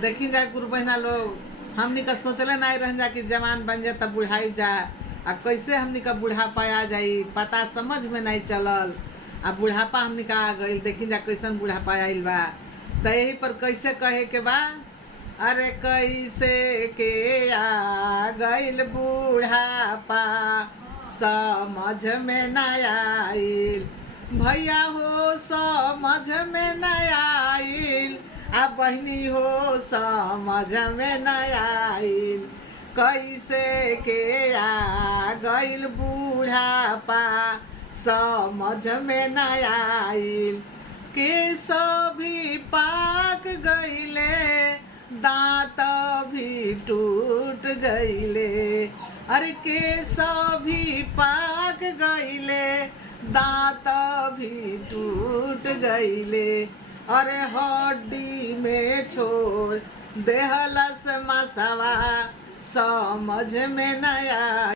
देखी जा गुरु बहना लोग, हमनी का सोचले नहीं रह जा कि जवान बन जा तब बुढ़ाई जा, आ कैसे हमनी का बुढ़ापा आ जाई पता समझ में नहीं चलल। आ बुढ़ापा हमनी का आ गई, देखी जा कैसन बुढ़ापा आइल बा। तो यही पर कैसे कहे के बा, अरे कैसे के आ गइल बुढ़ापा समझ में न आइल, भैया हो समझ में न आइल, आ बहनी हो समझ में न आइल, कैसे के आ गइल बुढ़ापा समझ में न आइल। केस भी पाक गइले, दांत भी टूट गइले, अरे केस भी पाक गइले, दांत भी टूट गइले, अरे हड्डी में छोड़ देहलस मसवा समझ में न आइल।